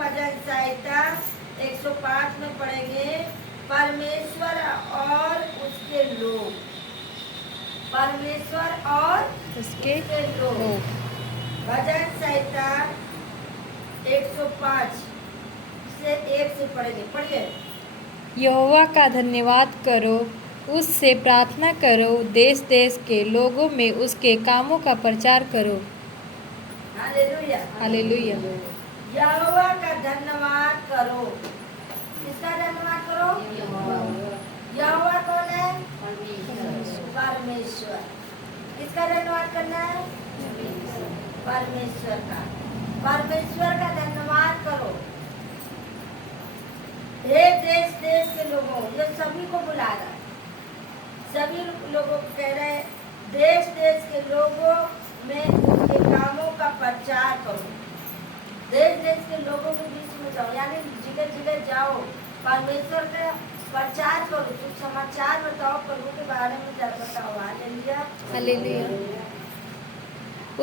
भजन संहिता 105 में पढ़ेंगे, परमेश्वर और उसके लोग। परमेश्वर और उसके लोग। भजन संहिता 105 से 1 से पढ़ेंगे। पढ़िए। यहोवा का धन्यवाद करो, उससे प्रार्थना करो, देश देश के लोगों में उसके कामों का प्रचार करो। हालेलुया। हालेलुया। यहोवा का धन्यवाद करो। किसका धन्यवाद करो? यहोवा कौन है? परमेश्वर। किसका धन्यवाद करना है? परमेश्वर का। परमेश्वर का धन्यवाद करो। हे देश देश के लोगों, ये सभी को बुला रहा है, सभी लोगों को कह रहे हैं, देश देश के लोगों में उनके कामों का प्रचार करो। देश देश के लोगों के बीच में जाओ, यानी जगह जगह जाओ, परमेश्वर का प्रचार करो, कुछ समाचार बताओ, प्रभु के बारे में बताओ। हालेलुया। हालेलुया।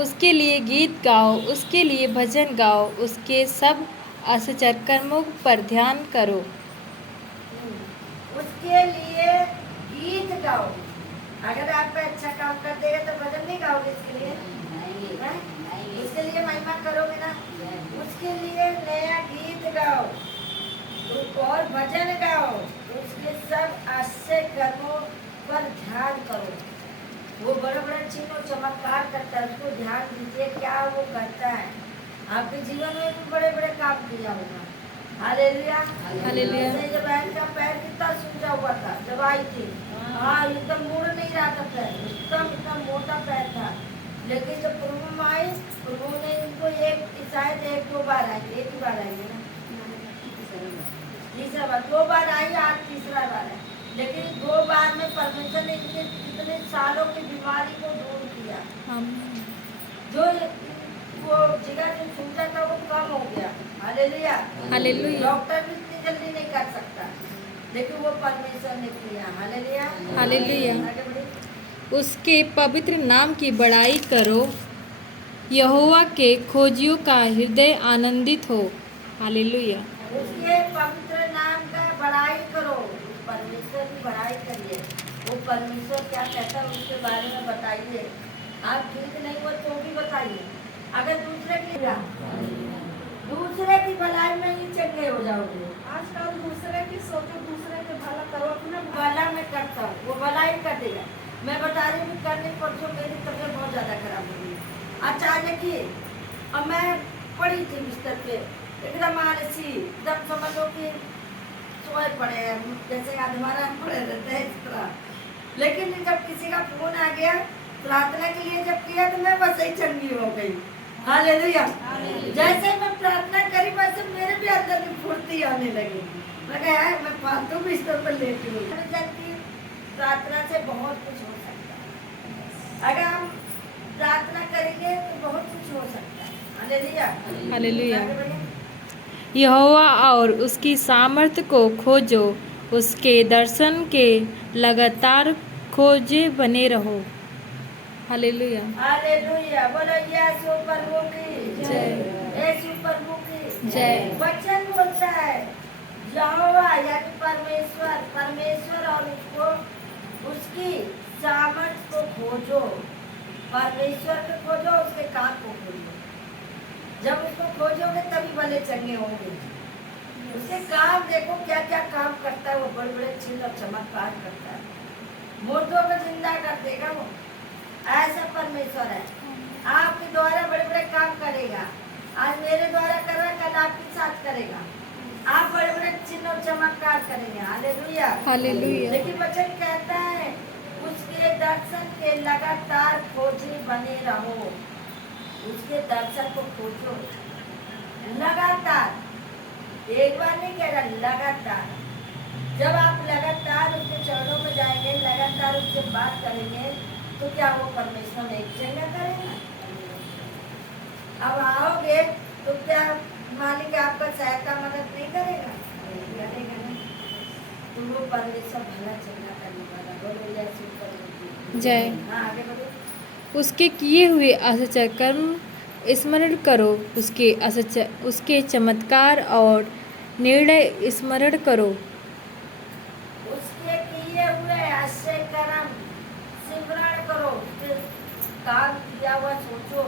उसके लिए गीत गाओ, उसके लिए भजन गाओ, उसके सब आश्चर्य कर्मों पर ध्यान करो। उसके लिए गीत गाओ। अगर आप पे अच्छा काम कर देगा तो भजन नहीं गाओगे इसके लिए? उसके लिए महिमा करोगे ना? उसके लिए नया गीत गाओ और भजन गाओ, उसके सब आश्चर्य कर्मों पर ध्यान करो। वो बड़े बड़े चिन्ह चमत्कार करता है, उसको ध्यान दीजिए क्या वो करता है। आपके जीवन में भी बड़े बड़े काम किया होगा। हालेलुया। हालेलुया। जब बहन का पैर कितना सूजा हुआ था जब आई थी, हाँ एकदम मुड़ नहीं रहा था पैर, एकदम इतना मोटा पैर था, लेकिन जब प्रभु में आई, प्रभु ने इनको शायद 1-2 बार आई, एक ही बार आई है ना, तीसरा बार, 2 बार आई, आज तीसरा बार है, लेकिन 2 बार में परमेश्वर ने इतने सालों की बीमारी को दूर किया। जो वो जगह जो सूजा था वो कम हो गया। हालेलुया। हालेलुया। डॉक्टर भी इतनी जल्दी नहीं कर सकता, लेकिन वो परमेश्वर ने किया। हालेलुया। हालेलुया। आगे बढ़िए। उसके पवित्र नाम की बड़ाई करो, यहोवा के खोजियों का हृदय आनंदित हो। हालेलुया। उसके पवित्र नाम का बड़ाई करो, परमेश्वर की बड़ाई करिए। वो परमेश्वर क्या कहता है उसके बारे में बताइए। आप ठीक नहीं हो तो भी बताइए। अगर दूसरे की भलाई में ही चंगे हो जाओगे। आजकल दूसरे की सोचो, दूसरे के भला करो, अपना भला मैं करता हूँ, वो भलाई कर देगा। मैं बता रही हूँ, करने परसों मेरी तबीयत बहुत ज्यादा खराब हो गई अचानक ही, और मैं पड़ी थी बिस्तर पे, एकदम आलसी, एकदम समझ लो कि सोए पड़े हैं, जैसे हमारा पड़े रहते हैं इस तरह। लेकिन जब किसी का फोन आ गया प्रार्थना के लिए, जब किया तो मैं बस ही चंगी हो गई। हालेलुया। जैसे मैं प्रार्थना करी वैसे मेरे भी अंदर की फुर्ती आने लगी। मैं कहा मैं फालतू बिस्तर पर लेटी हूँ। प्रार्थना से बहुत कुछ हो सकता है। अगर हम प्रार्थना करेंगे तो बहुत कुछ हो सकता है। हालेलुया। हालेलुया। यहोवा और उसकी सामर्थ्य को खोजो, उसके दर्शन के लगातार खोजे बने रहो। हालेलुया। हालेलुया। बोलो यीशु प्रभु की जय। यीशु प्रभु की जय। वचन बोलता है यहोवा यानी परमेश्वर, परमेश्वर और उसको उसकी सामर्थ को खोजो। परमेश्वर को खोजो, उसके काम को खोजो। जब उसको खोजोगे तभी भले चंगे होंगे। उसके काम देखो क्या क्या काम करता है, वो बड़े बड़े चिन्ह और चमत्कार करता है, मुर्दों को जिंदा कर देगा वो। ऐसा परमेश्वर है, आपके द्वारा बड़े बड़े काम करेगा। आज मेरे द्वारा कर रहा है, कल आपके साथ करेगा। आप बड़े बड़े चिन्ह और चमत्कार करेंगे। हालेलुया। हालेलुया। लेकिन वचन कहता है उसके दर्शन के लगातार खोजी बने रहो। उसके दर्शन को खोजो लगातार, एक बार नहीं कह रहा, लगातार। जब आप लगातार उसके चरणों में जाएंगे, लगातार उससे बात करेंगे, तो क्या वो परमेश्वर एक चंगा करेगा? अब आओगे तो क्या मालिक आपका सहायता मदद नहीं करेगा? करेगा ना। तो वो परमेश्वर भला चंगा करने वाला। बोलो यीशु प्रभु की जय। हाँ, आगे बढ़ो। उसके किए हुए आश्चर्य कर्म स्मरण करो, उसके चमत्कार और निर्णय स्मरण करो। उसके किए हुए आश्चर्य कर्म स्मरण करो, उसके काम किया हुआ सोचो।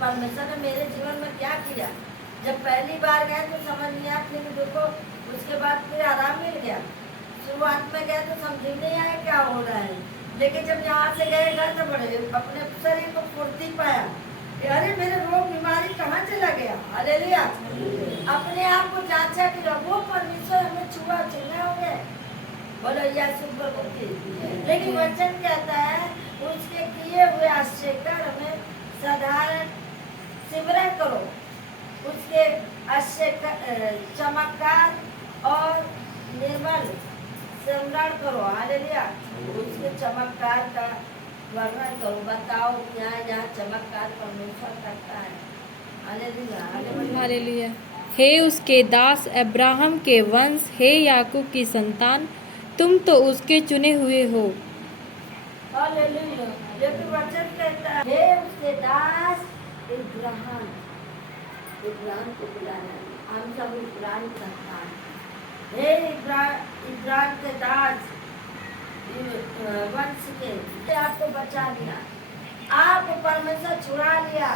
परमेश्वर ने मेरे जीवन में क्या किया। जब पहली बार गए तो समझ नहीं आया, फिर देखो उसके बाद फिर आराम मिल गया। शुरुआत में गए तो समझ नहीं आया क्या हो रहा है, लेकिन जब यहाँ से गए घर तो बड़े अपने शरीर को फुर्ती पाया कि अरे मेरे रोग बीमारी कहाँ चला गया। हालेलुया। अपने आप को जांचा कि वो परमेश्वर हमें छुआ चिन्ह हो गए। बोलो यीशु प्रभु की। लेकिन वचन कहता है उसके किए हुए आश्चर्य कर्म साधारण स्मरण करो, उसके आश्चर्य चमत्कार और निर्मल स्मरण करो। हालेलुया। उसके चमत्कार का वर्णन करो, बताओ यहाँ चमत्कार परमेश्वर करता है। हालेलुया। हालेलुया। हे उसके दास अब्राहम के वंश, हे याकूब की संतान, तुम तो उसके चुने हुए हो। हालेलुया। लेकिन वचन कहता है हे उसके दास इब्राहिम, इब्राहिम को बुलाना, हम सब इब्राहिम की संतान। हे इब्राहिम के दास वंश के, आपको बचा लिया, आपको परमेश्वर छुड़ा लिया,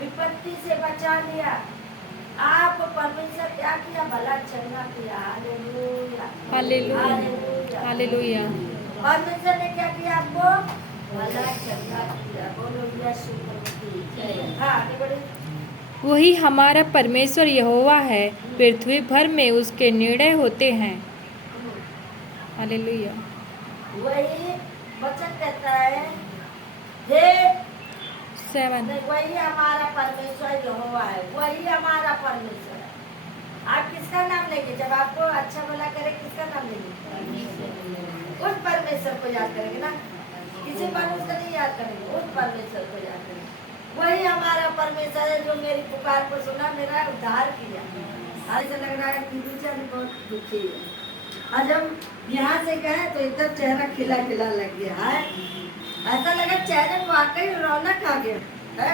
विपत्ति से बचा लिया। आपको परमेश्वर क्या किया, भला चंगा किया। हालेलुया। हालेलुया। हालेलुया। परमेश्वर ने क्या किया, आपको भला चंगा किया। बोलो यीशु प्रभु की जय। हाँ आगे बढ़िए। वही हमारा परमेश्वर यहोवा है, पृथ्वी भर में उसके निर्णय होते हैं। हालेलुया। वही वचन कहता है हे 7 वही हमारा परमेश्वर यहोवा है, वही हमारा परमेश्वर है। आप किसका नाम लेंगे जब आपको अच्छा भला करे, किसका नाम लेंगे? उस परमेश्वर को याद करेंगे ना, किसी मनुष्य को नहीं याद करेंगे, उस परमेश्वर को याद करेंगे। वही हमारा परमेश्वर है जो मेरी पुकार को सुना, मेरा उद्धार किया। ऐसा लग रहा है कि बहुत दुखी है। आज हम यहाँ से गए तो एकदम चेहरा खिला खिला लग गया है। ऐसा लगा चेहरे में वाकई रौनक आ गया है,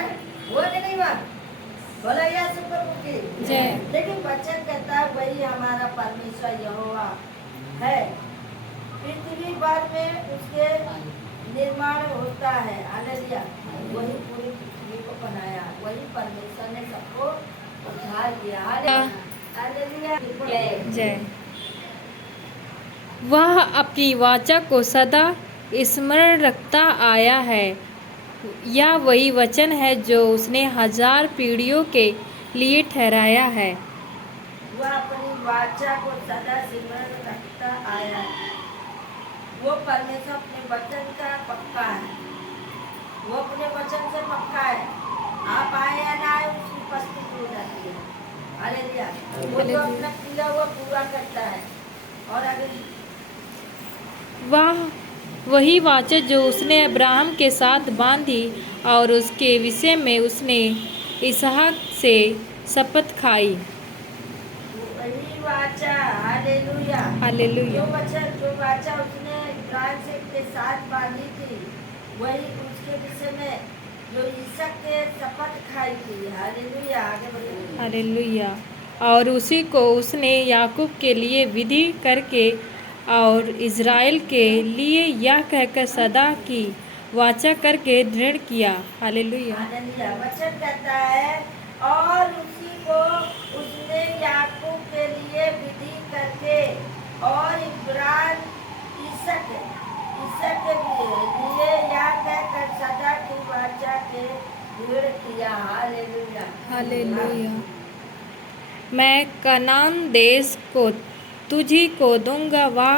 वो कि नहीं हुआ? बोला यीशु प्रभु की जय। लेकिन वचन कहता है वही हमारा परमेश्वर यहोवा है, पृथ्वी भर में उसके निर्माण होता है। हालेलुया। वही पूरी पृथ्वी को बनाया, वही परमेश्वर ने सबको उद्धार किया। हालेलुया। जय। वह अपनी वाचा को सदा स्मरण रखता आया है। यह वही वचन है जो उसने 1000 पीढ़ियों के लिए ठहराया है। वह अपनी वाचा को सदा स्मरण रखता आया है। वो परमेश्वर अपने वचन का पक्का है, वो अपने वचन से पक्का है। आप आए या ना आए उसकी उपस्थिति हो जाती है। हालेलुया। वो जो अपना किया हुआ पूरा करता है। और आगे वह वही वाचा जो उसने अब्राहम के साथ बांधी और उसके विषय में उसने इसहाक से शपथ खाई। वही वाचा। हालेलुया। हालेलुया। जो वाचा उसने इब्राहिम के साथ बांधी थी, वही उसके विषय में जो इसहाक के शपथ खाई थी। हालेलुया। आगे बढ़िए। हालेलुया। और उसी को उसने याकूब के लिए विधि करके और इज़राइल के लिए यह कहकर सदा की वाचा करके दृढ़ किया। हालेलुया। हालेलुया। वचन कहता है और उसी को उसने याकूब के लिए विधि करके और इब्राहिम इसक के लिए यह कहकर सदा की वाचा के दृढ़ किया। हालेलुया। हालेलुया। मैं कनान देश को तुझी को दूंगा, वह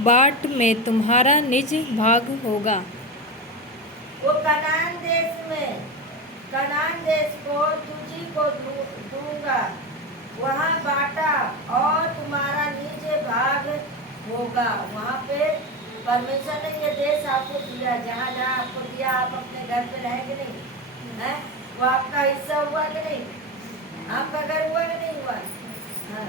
बाट में तुम्हारा निज भाग होगा। वो कनान देश को तुझी को दूंगा, वहाँ बाटा और तुम्हारा निज भाग होगा। वहाँ पे परमेश्वर ने ये देश आपको दिया, जहाँ जहाँ आपको दिया आप अपने घर पे रहेंगे नहीं है, वो आपका हिस्सा हुआ कि नहीं? आपका घर हुआ कि नहीं हुआ? हाँ।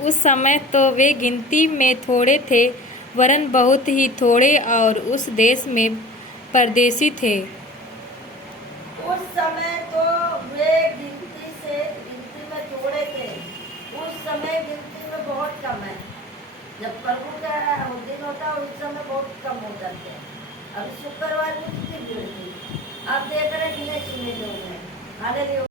उस समय तो वे गिनती में थोड़े थे, वरन बहुत ही थोड़े और उस देश में परदेशी थे। उस समय तो वे गिनती में थोड़े थे, उस समय गिनती में बहुत कम है। जब प्रभु का दिन होता है उस समय बहुत कम हो जाते हैं। अब शुक्रवार को कितनी भीड़ थी, आप देख रहे गिने चुने लोग हैं। हालेलुया,